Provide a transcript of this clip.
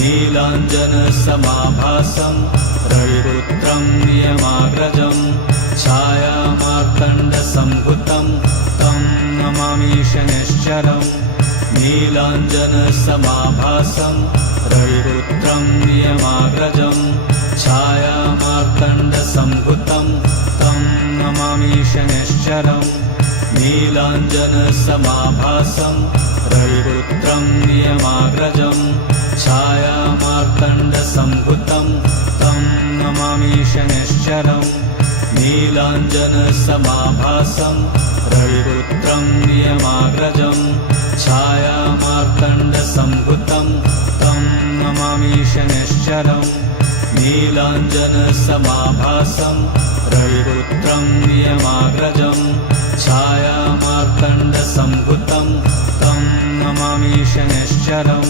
नीलाञ्जनसमाभासं रविपुत्रं नियमाग्रजं छायामार्तण्डसम्भुतं तं नमामि शनैश्चरम् नीलाञ्जनसमाभासं रविपुत्रं नियमाग्रजं छायामार्तण्डसम्भुतं तं नमामि शनैश्चरम् नीलाञ्जनसमाभासं रविपुत्रं नियमाग्रजं छायामार्तण्डसम्भुतं तं नमामि शनैश्चरम् नीलाञ्जनसमाभासं रविपुत्रं नियमाग्रजं छायामार्तण्डसम्भुतं तं नमामि शनैश्चरम् नीलाञ्जनसमाभासं रविपुत्रं नियमाग्रजं छायामार्तण्डसम्भुतं तं नमामि शनैश्चरम्